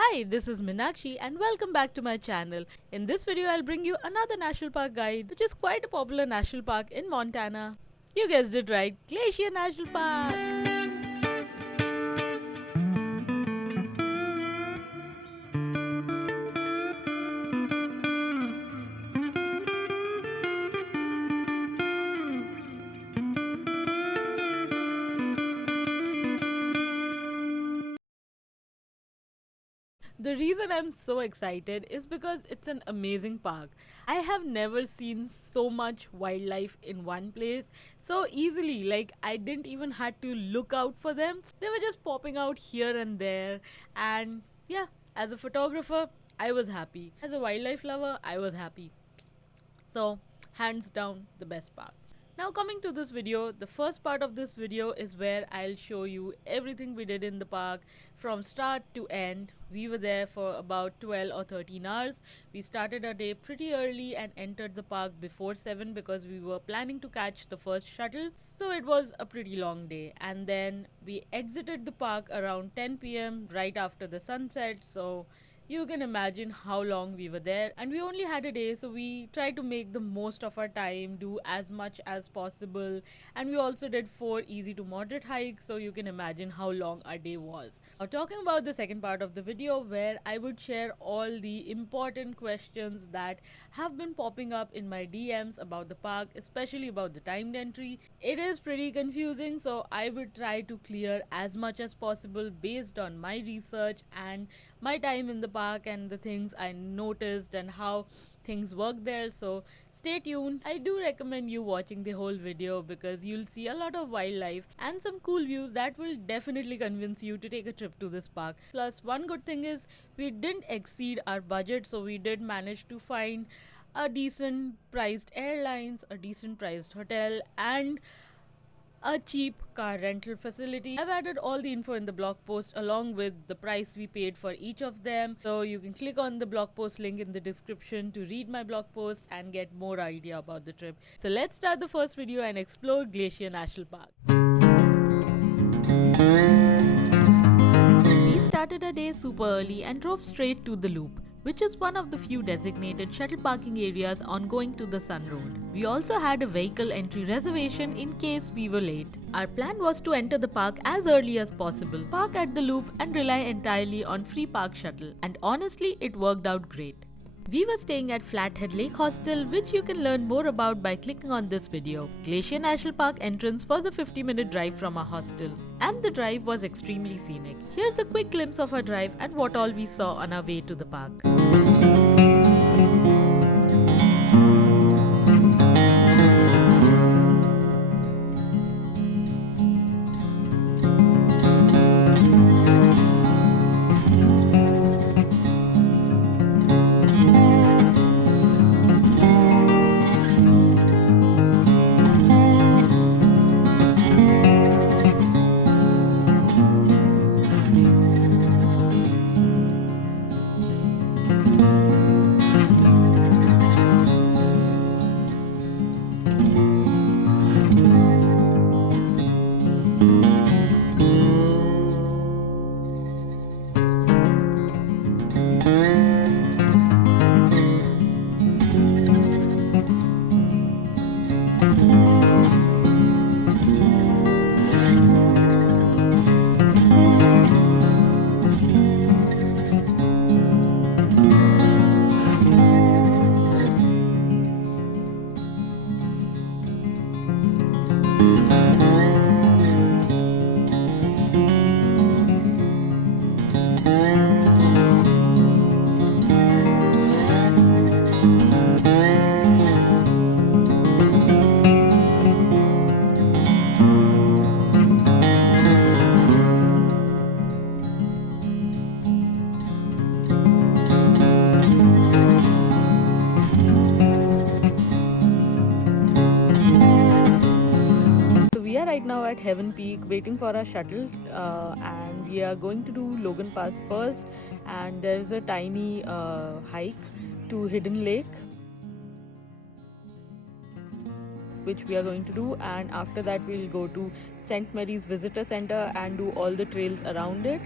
Hi, this is Minakshi and welcome back to my channel. In this video, I'll bring you another national park guide, which is quite a popular national park in Montana. You guessed it right, Glacier National Park. The reason I'm so excited is because it's an amazing park. I have never seen so much wildlife in one place so easily. Like, I didn't even had to look out for them. They were just popping out here and there. And yeah, as a photographer, I was happy. As a wildlife lover, I was happy. So, hands down, the best part. Now, coming to this video, the first part of this video is where I'll show you everything we did in the park from start to end. We were there for about 12 or 13 hours. We started our day pretty early and entered the park before 7 because we were planning to catch the first shuttle. So it was a pretty long day. And then we exited the park around 10 p.m. right after the sunset. So you can imagine how long we were there, and we only had a day, so we tried to make the most of our time, do as much as possible, and we also did 4 easy to moderate hikes, so you can imagine how long our day was. Now, talking about the second part of the video, where I would share all the important questions that have been popping up in my DMs about the park, especially about the timed entry. It is pretty confusing, so I would try to clear as much as possible based on my research and my time in the park and the things I noticed and how things work there. So stay tuned. I do recommend you watching the whole video because you'll see a lot of wildlife and some cool views that will definitely convince you to take a trip to this park. Plus, one good thing is we didn't exceed our budget, so we did manage to find a decent priced airlines, a decent priced hotel, and a cheap car rental facility. I've added all the info in the blog post along with the price we paid for each of them. So you can click on the blog post link in the description to read my blog post and get more idea about the trip. So let's start the first video and explore Glacier National Park. We started our day super early and drove straight to the loop, which is one of the few designated shuttle parking areas on going to the Sun Road. We also had a vehicle entry reservation in case we were late. Our plan was to enter the park as early as possible, park at the loop and rely entirely on free park shuttle, and honestly it worked out great. We were staying at Flathead Lake Hostel, which you can learn more about by clicking on this video. Glacier National Park entrance was a 50-minute drive from our hostel, and the drive was extremely scenic. Here's a quick glimpse of our drive and what all we saw on our way to the park. Right now at Heaven Peak waiting for our shuttle, and we are going to do Logan Pass first, and there is a tiny hike to Hidden Lake which we are going to do, and after that we'll go to St. Mary's Visitor Center and do all the trails around it.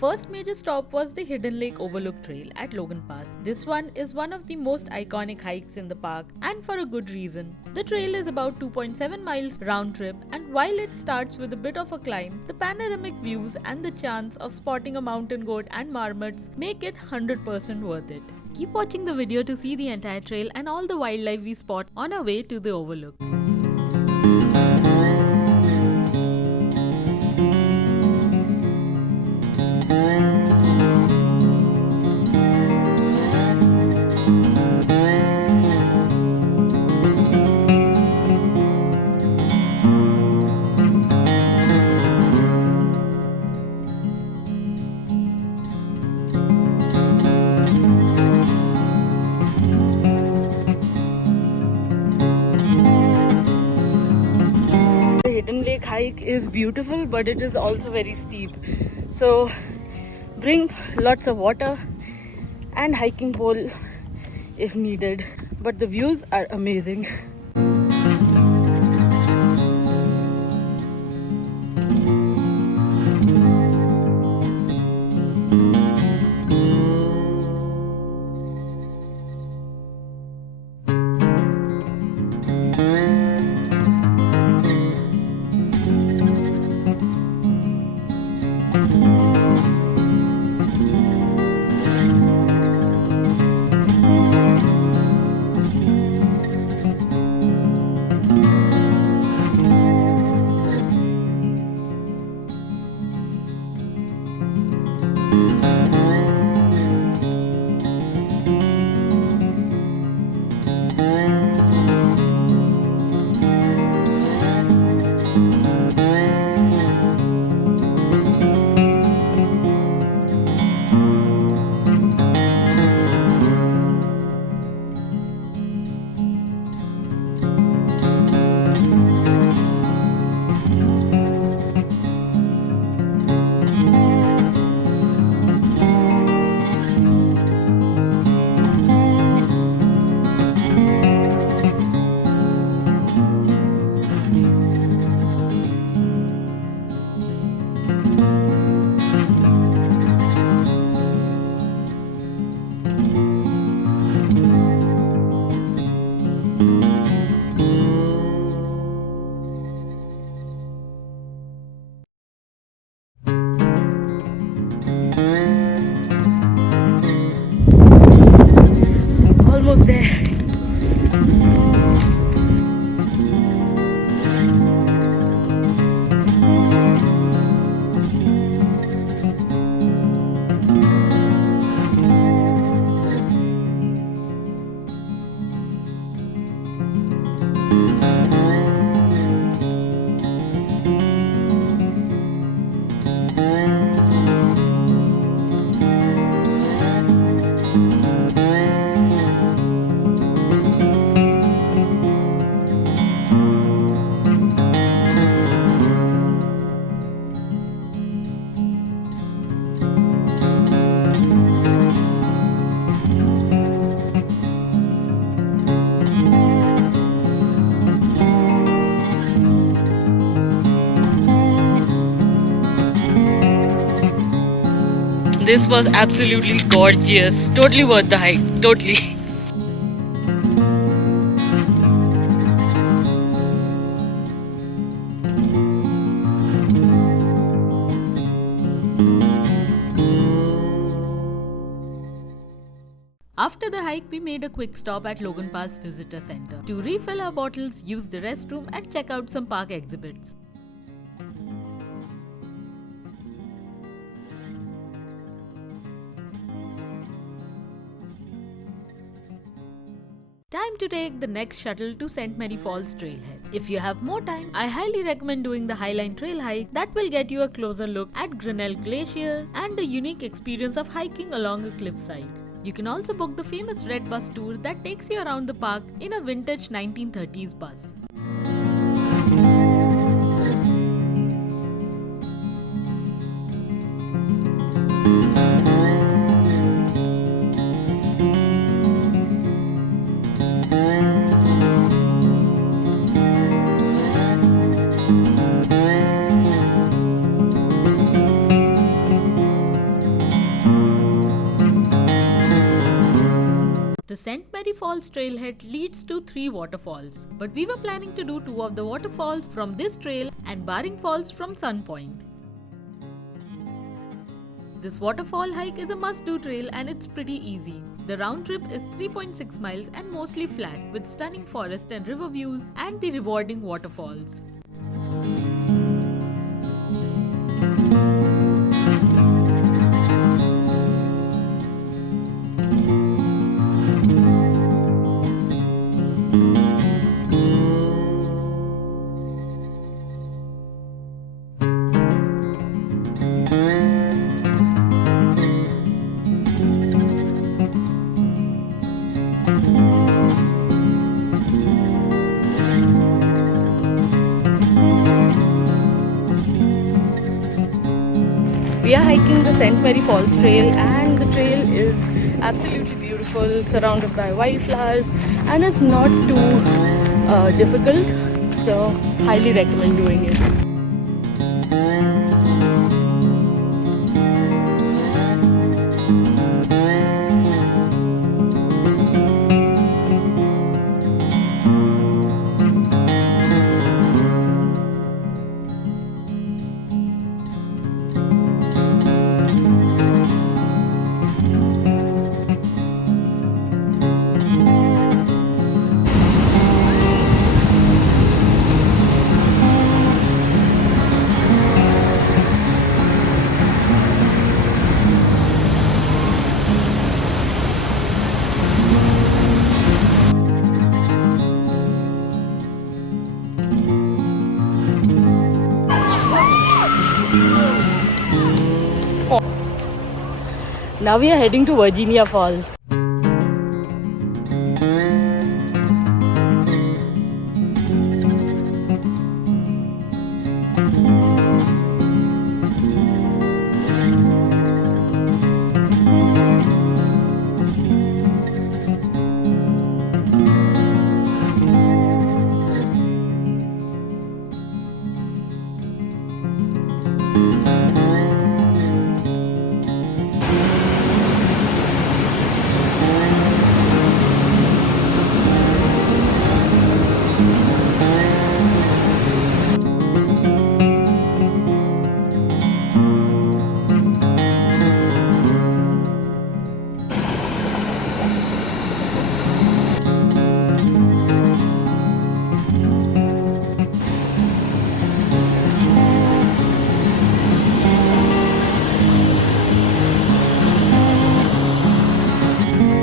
first major stop was the Hidden Lake Overlook Trail at Logan Pass. This one is one of the most iconic hikes in the park, and for a good reason. The trail is about 2.7 miles round trip, and while it starts with a bit of a climb, the panoramic views and the chance of spotting a mountain goat and marmots make it 100% worth it. Keep watching the video to see the entire trail and all the wildlife we spot on our way to the overlook. The Hidden Lake hike is beautiful, but it is also very steep. So bring lots of water and hiking pole if needed. But the views are amazing. Almost there. This was absolutely gorgeous. Totally worth the hike. Totally. After the hike, we made a quick stop at Logan Pass Visitor Center to refill our bottles, use the restroom, and check out some park exhibits. Time to take the next shuttle to St. Mary Falls Trailhead. If you have more time, I highly recommend doing the Highline Trail hike that will get you a closer look at Grinnell Glacier and a unique experience of hiking along a cliffside. You can also book the famous Red Bus tour that takes you around the park in a vintage 1930s bus. The St. Mary Falls trailhead leads to 3 waterfalls, but we were planning to do 2 of the waterfalls from this trail and Barring Falls from Sun Point. This waterfall hike is a must-do trail and it's pretty easy. The round trip is 3.6 miles and mostly flat with stunning forest and river views and the rewarding waterfalls. We are hiking the St. Mary Falls trail and the trail is absolutely beautiful, surrounded by wildflowers, and it's not too difficult, so highly recommend doing it. Now we are heading to Virginia Falls.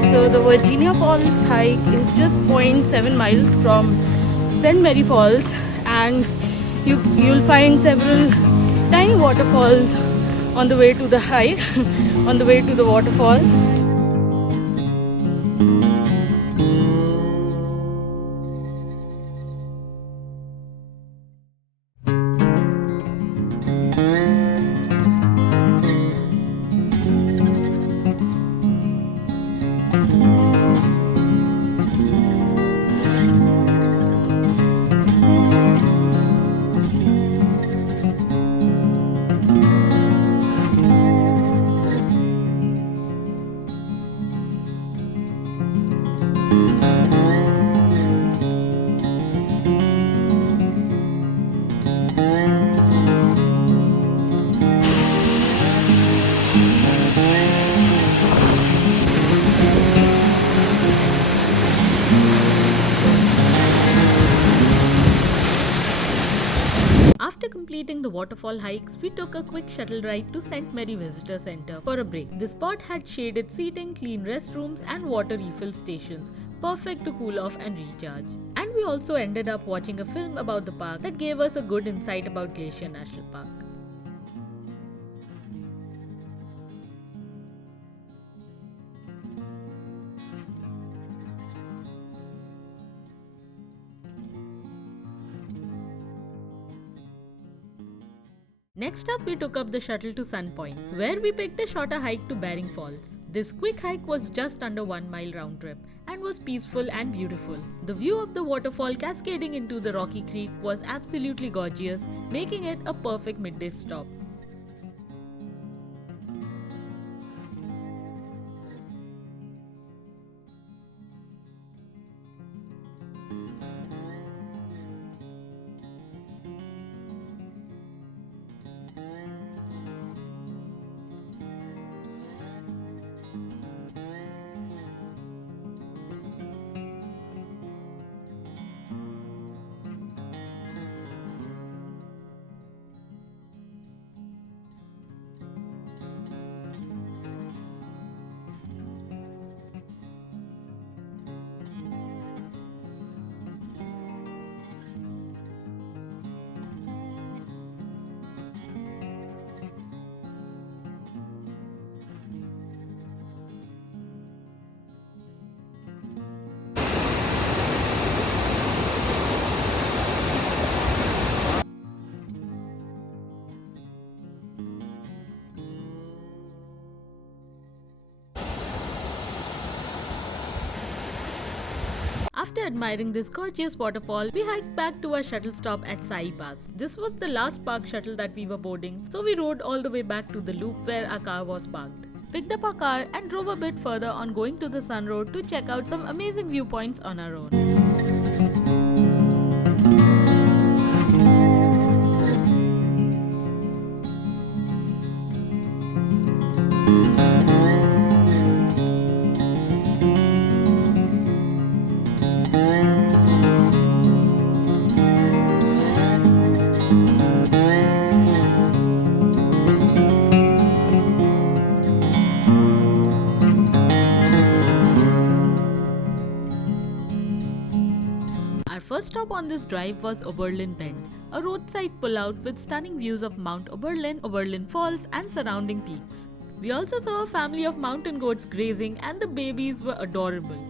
So the Virginia Falls hike is just 0.7 miles from St. Mary Falls, and you'll find several tiny waterfalls on the way to the hike, on the way to the waterfall. After completing the waterfall hikes, we took a quick shuttle ride to St. Mary Visitor Center for a break. The spot had shaded seating, clean restrooms, and water refill stations, perfect to cool off and recharge. And we also ended up watching a film about the park that gave us a good insight about Glacier National Park. Next up, we took up the shuttle to Sun Point, where we picked a shorter hike to Barring Falls. This quick hike was just under 1 mile round trip and was peaceful and beautiful. The view of the waterfall cascading into the rocky creek was absolutely gorgeous, making it a perfect midday stop. After admiring this gorgeous waterfall, we hiked back to our shuttle stop at Sai Pass. This was the last park shuttle that we were boarding, so we rode all the way back to the loop where our car was parked. Picked up our car and drove a bit further on going to the Sun Road to check out some amazing viewpoints on our own. Our first stop on this drive was Oberlin Bend, a roadside pullout with stunning views of Mount Oberlin, Oberlin Falls, and surrounding peaks. We also saw a family of mountain goats grazing, and the babies were adorable.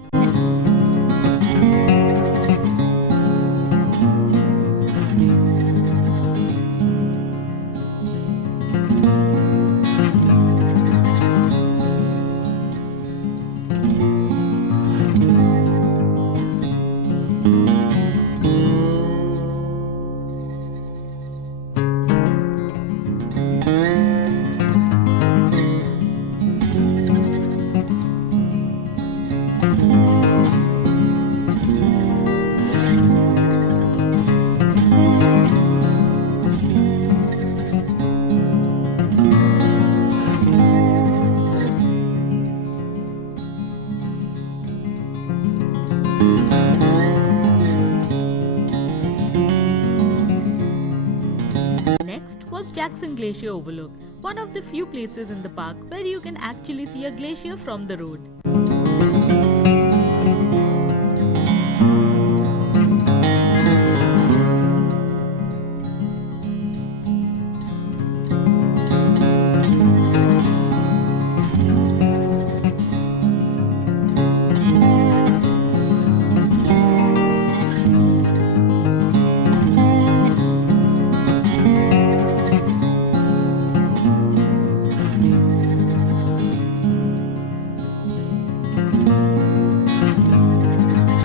Next was Jackson Glacier Overlook, one of the few places in the park where you can actually see a glacier from the road.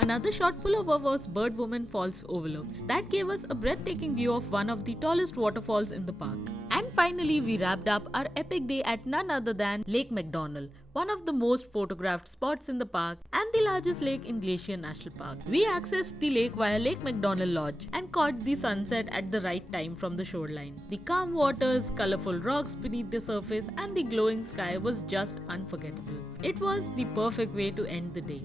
Another short pullover was Bird Woman Falls Overlook. That gave us a breathtaking view of one of the tallest waterfalls in the park. And finally, we wrapped up our epic day at none other than Lake McDonald, one of the most photographed spots in the park and the largest lake in Glacier National Park. We accessed the lake via Lake McDonald Lodge and caught the sunset at the right time from the shoreline. The calm waters, colorful rocks beneath the surface, and the glowing sky was just unforgettable. It was the perfect way to end the day.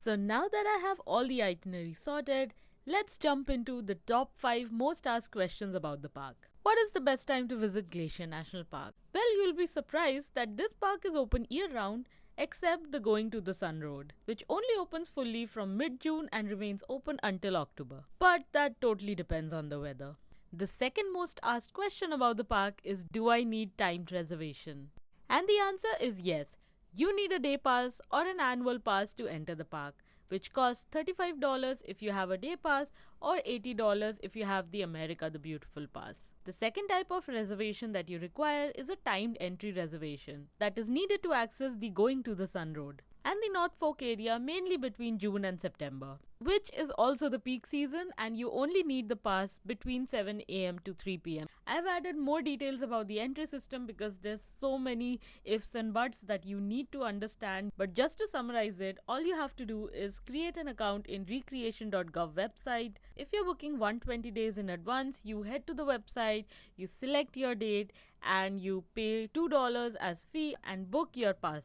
So now that I have all the itinerary sorted, let's jump into the top 5 most asked questions about the park. What is the best time to visit Glacier National Park? Well, you'll be surprised that this park is open year-round except the Going to the Sun Road, which only opens fully from mid-June and remains open until October. But that totally depends on the weather. The second most asked question about the park is, do I need timed reservation? And the answer is yes. You need a day pass or an annual pass to enter the park, which costs $35 if you have a day pass or $80 if you have the America the Beautiful pass. The second type of reservation that you require is a timed entry reservation that is needed to access the Going to the Sun Road and the North Fork area mainly between June and September, which is also the peak season, and you only need the pass between 7 a.m. to 3 p.m. I've added more details about the entry system because there's so many ifs and buts that you need to understand, but just to summarize it, all you have to do is create an account in recreation.gov website. If you're booking 120 days in advance, you head to the website, you select your date and you pay $2 as fee and book your pass.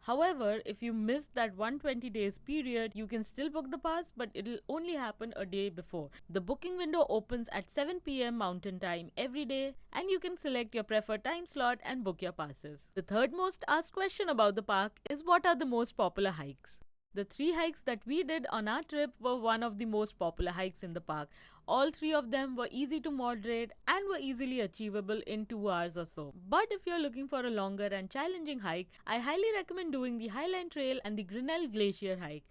However, if you miss that 120 days period, you can still book the pass, but it'll only happen a day before. The booking window opens at 7 p.m. Mountain Time every day, and you can select your preferred time slot and book your passes. The third most asked question about the park is what are the most popular hikes? The three hikes that we did on our trip were one of the most popular hikes in the park. All three of them were easy to moderate and were easily achievable in 2 hours or so. But if you're looking for a longer and challenging hike, I highly recommend doing the Highline Trail and the Grinnell Glacier hike.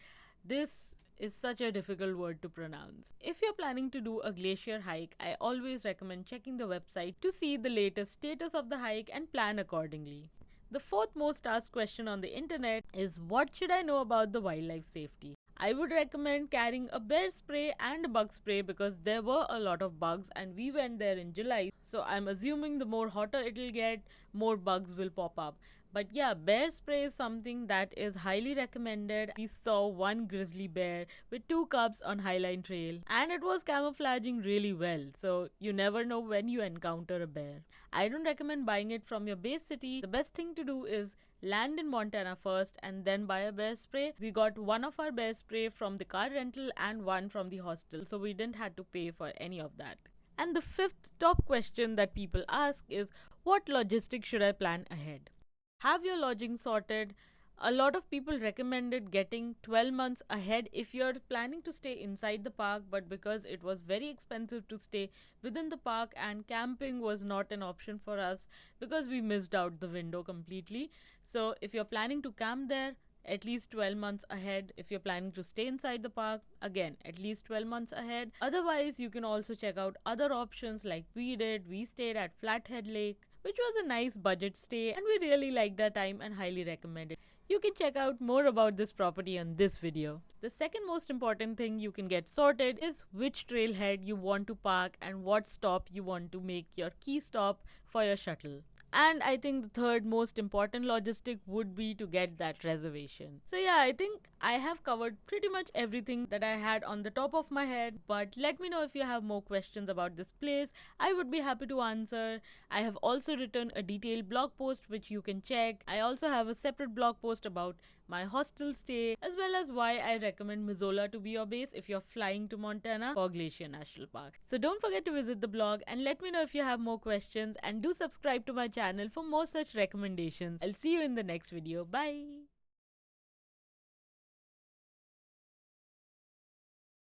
This is such a difficult word to pronounce. If you're planning to do a glacier hike, I always recommend checking the website to see the latest status of the hike and plan accordingly. The fourth most asked question on the internet is what should I know about the wildlife safety? I would recommend carrying a bear spray and a bug spray because there were a lot of bugs and we went there in July. So I'm assuming the more hotter it'll get, more bugs will pop up. But yeah, bear spray is something that is highly recommended. We saw one grizzly bear with two cubs on Highline Trail and it was camouflaging really well. So you never know when you encounter a bear. I don't recommend buying it from your base city. The best thing to do is land in Montana first and then buy a bear spray. We got one of our bear spray from the car rental and one from the hostel, so we didn't have to pay for any of that. And the fifth top question that people ask is what logistics should I plan ahead? Have your lodging sorted. A lot of people recommended getting 12 months ahead if you're planning to stay inside the park, but because it was very expensive to stay within the park and camping was not an option for us because we missed out the window completely. So if you're planning to camp there, at least 12 months ahead. If you're planning to stay inside the park, again, at least 12 months ahead. Otherwise, you can also check out other options like we did. We stayed at Flathead Lake, which was a nice budget stay, and we really liked our time and highly recommend it. You can check out more about this property on this video. The second most important thing you can get sorted is which trailhead you want to park and what stop you want to make your key stop for your shuttle. And I think the third most important logistic would be to get that reservation. So yeah, I think I have covered pretty much everything that I had on the top of my head, but let me know if you have more questions about this place. I would be happy to answer. I have also written a detailed blog post which you can check. I also have a separate blog post about my hostel stay as well as why I recommend Missoula to be your base if you're flying to Montana for Glacier National Park. So don't forget to visit the blog and let me know if you have more questions, and do subscribe to my channel for more such recommendations. I'll see you in the next video. Bye.